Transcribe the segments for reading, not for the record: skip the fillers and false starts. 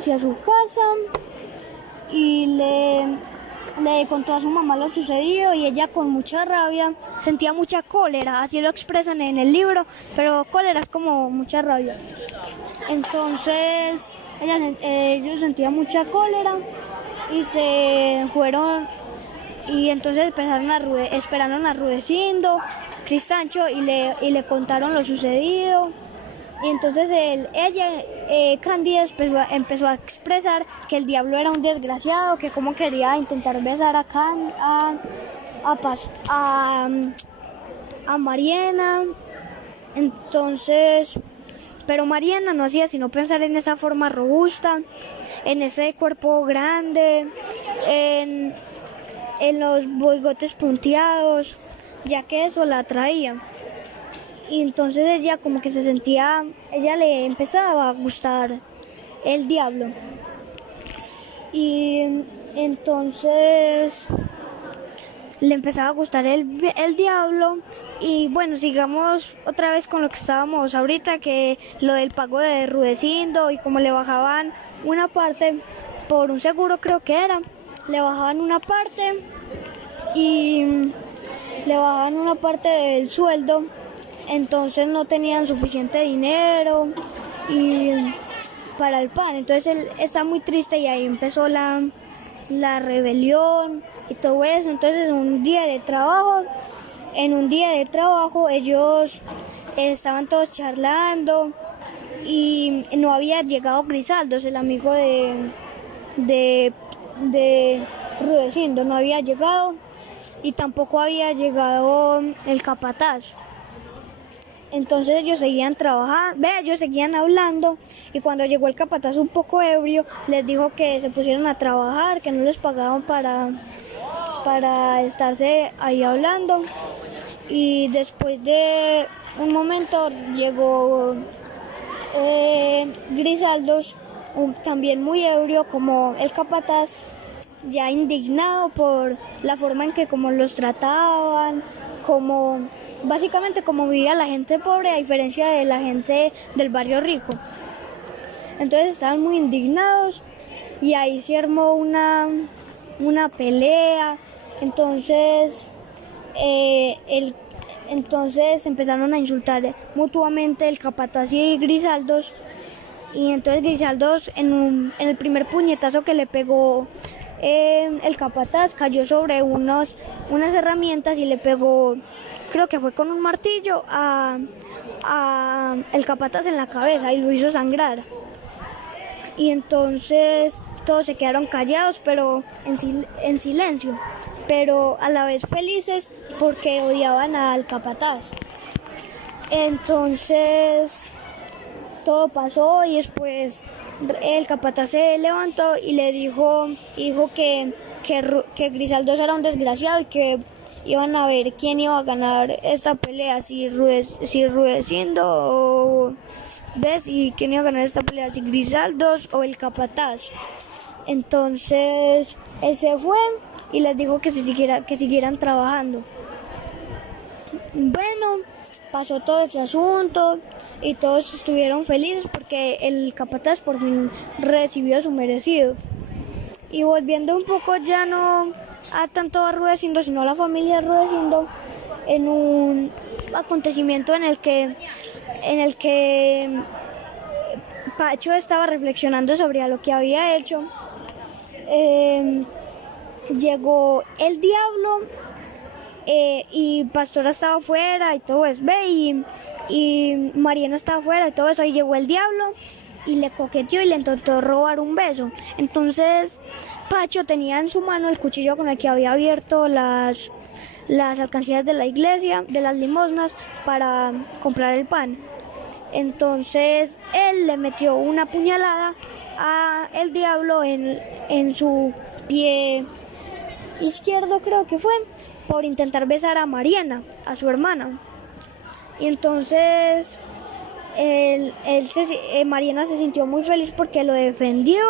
hacia su casa y le contó a su mamá lo sucedido y ella con mucha rabia sentía mucha cólera, así lo expresan en el libro, pero cólera es como mucha rabia. Entonces ellos sentían mucha cólera y se fueron y entonces esperaron a Rudecindo, Cristancho y le contaron lo sucedido. Y entonces Cándida empezó a expresar que el diablo era un desgraciado, que como quería intentar besar a Mariana. Entonces, pero Mariana no hacía sino pensar en esa forma robusta, en ese cuerpo grande, en los bigotes punteados, ya que eso la atraía. Y entonces ella como que ella le empezaba a gustar el diablo. Y entonces le empezaba a gustar el diablo. Y bueno, sigamos otra vez con lo que estábamos ahorita, que lo del pago de Rudecindo y como le bajaban una parte, por un seguro creo que era, le bajaban una parte y le bajaban una parte del sueldo. Entonces no tenían suficiente dinero y para el pan. Entonces él está muy triste y ahí empezó la rebelión y todo eso. Entonces en un día de trabajo ellos estaban todos charlando y no había llegado Grisaldos, el amigo de Rudecindo, no había llegado y tampoco había llegado el capataz. Entonces ellos seguían trabajando, ellos seguían hablando y cuando llegó el capataz un poco ebrio, les dijo que se pusieran a trabajar, que no les pagaban para estarse ahí hablando. Y después de un momento llegó Grisaldos, también muy ebrio como el capataz, ya indignado por la forma en que como los trataban, básicamente como vivía la gente pobre a diferencia de la gente del barrio rico. Entonces estaban muy indignados y ahí se armó una pelea. Entonces empezaron a insultar mutuamente el capataz y Grisaldos. Y entonces Grisaldos en el primer puñetazo que le pegó el capataz cayó sobre unas herramientas y le pegó, creo que fue con un martillo, a el capataz en la cabeza y lo hizo sangrar. Y entonces todos se quedaron callados, pero en silencio, pero a la vez felices porque odiaban al capataz. Entonces todo pasó y después el capataz se levantó y le dijo que Grisaldos era un desgraciado y que iban a ver quién iba a ganar esta pelea, si Rudecindo o y quién iba a ganar esta pelea, si Grisaldos o el capataz. Entonces él se fue y les dijo que siguieran trabajando. Bueno, pasó todo ese asunto y todos estuvieron felices porque el capataz por fin recibió su merecido. Y volviendo un poco ya no a tanto a Rudecindo, sino a la familia Rudecindo, en un acontecimiento en el que Pacho estaba reflexionando sobre lo que había hecho, llegó el diablo y Pastora estaba afuera y todo eso, y Mariana estaba afuera y todo eso, y llegó el diablo y le coqueteó y le intentó robar un beso. Entonces Pacho tenía en su mano el cuchillo con el que había abierto las alcancías de la iglesia, de las limosnas, para comprar el pan. Entonces él le metió una puñalada a el diablo en su pie izquierdo, creo que fue, por intentar besar a Mariana, a su hermana. Y entonces Mariana se sintió muy feliz porque lo defendió,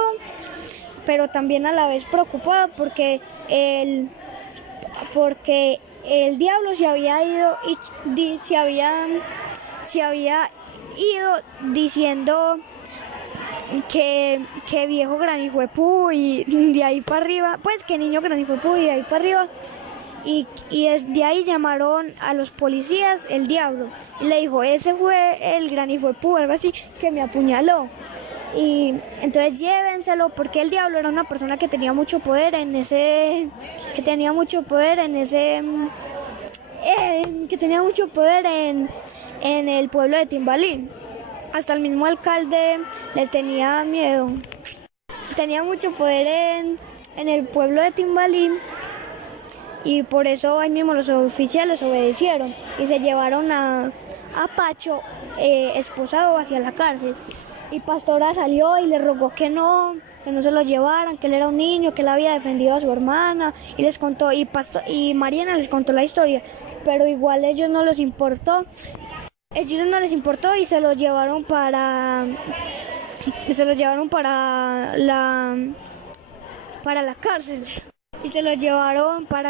pero también a la vez preocupada porque el diablo se había ido y se había ido diciendo que viejo granijuepú y de ahí para arriba, pues que niño granijuepú y de ahí para arriba. Y de ahí llamaron a los policías el diablo y le dijo, ese fue el granijuepú, algo así, que me apuñaló. Y entonces llévenselo, porque el diablo era una persona que tenía mucho poder en ese, en el pueblo de Timbalí. Hasta el mismo alcalde le tenía miedo. Tenía mucho poder en el pueblo de Timbalí, y por eso ahí mismo los oficiales obedecieron y se llevaron a Pacho esposado hacia la cárcel. Y Pastora salió y le rogó que no se lo llevaran, que él era un niño, que él había defendido a su hermana, y les contó, y Mariana les contó la historia, pero igual a ellos no les importó. Y se lo llevaron para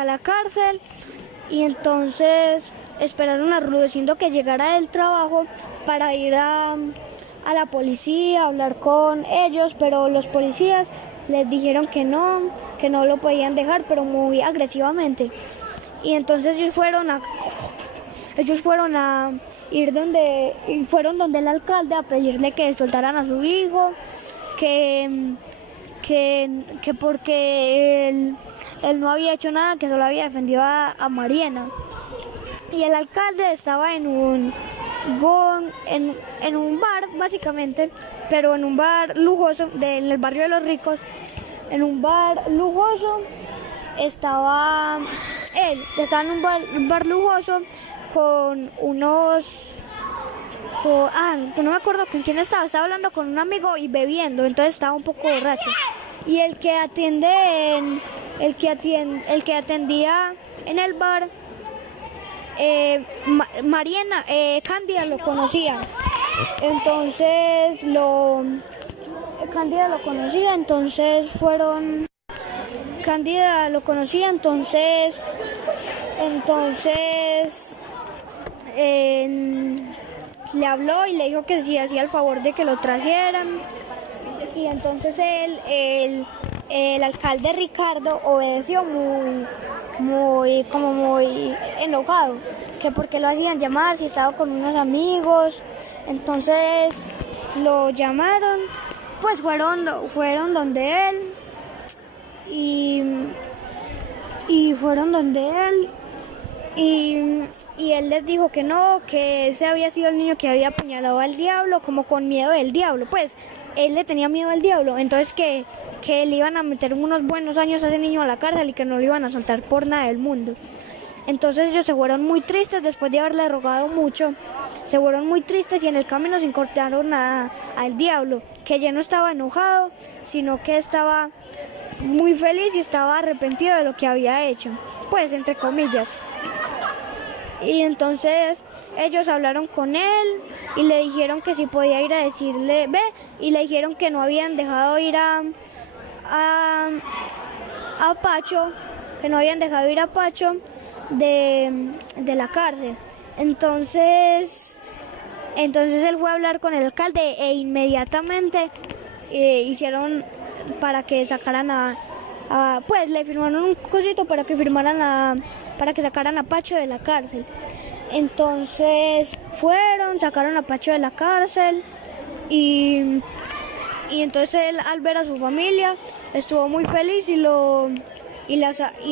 la cárcel. Y entonces esperaron a Rudecindo que llegara del trabajo para ir a la policía, a hablar con ellos, pero los policías les dijeron que no lo podían dejar, pero muy agresivamente. Y entonces ellos fueron donde el alcalde a pedirle que soltaran a su hijo, que porque él no había hecho nada, que solo había defendido a Mariana. Y el alcalde estaba en un bar, básicamente, pero en un bar lujoso, en el barrio de los ricos, en un bar lujoso, estaba en un bar lujoso con unos... no me acuerdo con quién estaba hablando con un amigo y bebiendo, entonces estaba un poco borracho. Y el que atendía en el bar, Mariana, Cándida lo conocía. Entonces Cándida lo conocía, le habló y le dijo que si hacía el favor de que lo trajeran. Y entonces el alcalde Ricardo obedeció muy enojado, que porque lo hacían llamar si estaba con unos amigos. Entonces lo llamaron, pues fueron donde él y él les dijo que no, que ese había sido el niño que había apuñalado al diablo, como con miedo del diablo, pues él le tenía miedo al diablo, entonces que le iban a meter unos buenos años a ese niño a la cárcel y que no lo iban a soltar por nada del mundo. Entonces ellos se fueron muy tristes después de haberle rogado mucho, se fueron muy tristes y en el camino se encontraron al diablo, que ya no estaba enojado, sino que estaba muy feliz y estaba arrepentido de lo que había hecho, pues entre comillas. Y entonces ellos hablaron con él y le dijeron que si podía ir a decirle, y le dijeron que no habían dejado ir a Pacho, de la cárcel. Entonces él fue a hablar con el alcalde e inmediatamente hicieron para que sacaran pues le firmaron un cosito para que sacaran a Pacho de la cárcel. Entonces sacaron a Pacho de la cárcel y entonces él, al ver a su familia, estuvo muy feliz y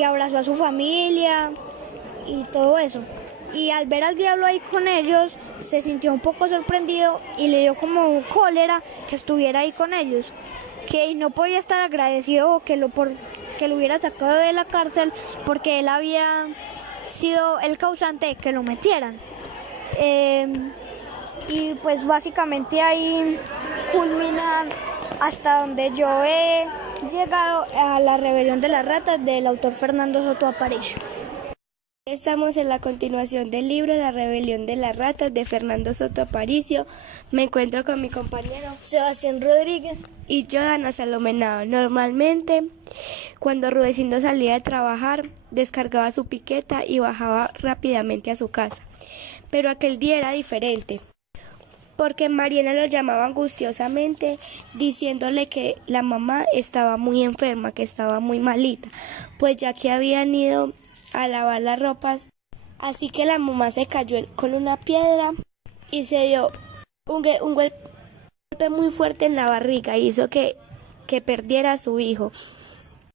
abrazó a su familia y todo eso. Y al ver al diablo ahí con ellos, se sintió un poco sorprendido y le dio como cólera que estuviera ahí con ellos, que no podía estar agradecido que lo hubiera sacado de la cárcel porque él había sido el causante de que lo metieran. Y pues básicamente ahí culmina hasta donde yo he llegado a La rebelión de las ratas del autor Fernando Soto Aparicio. Estamos en la continuación del libro La rebelión de las ratas de Fernando Soto Aparicio. Me encuentro con mi compañero Sebastián Rodríguez y yo, Dana Salomenado. Normalmente, cuando Rudecindo salía de trabajar, descargaba su piqueta y bajaba rápidamente a su casa. Pero aquel día era diferente. porque Mariana lo llamaba angustiosamente, diciéndole que la mamá estaba muy enferma, que estaba muy malita, pues ya que habían ido a lavar las ropas. Así que la mamá se cayó con una piedra y se dio un golpe muy fuerte en la barriga y hizo que perdiera a su hijo.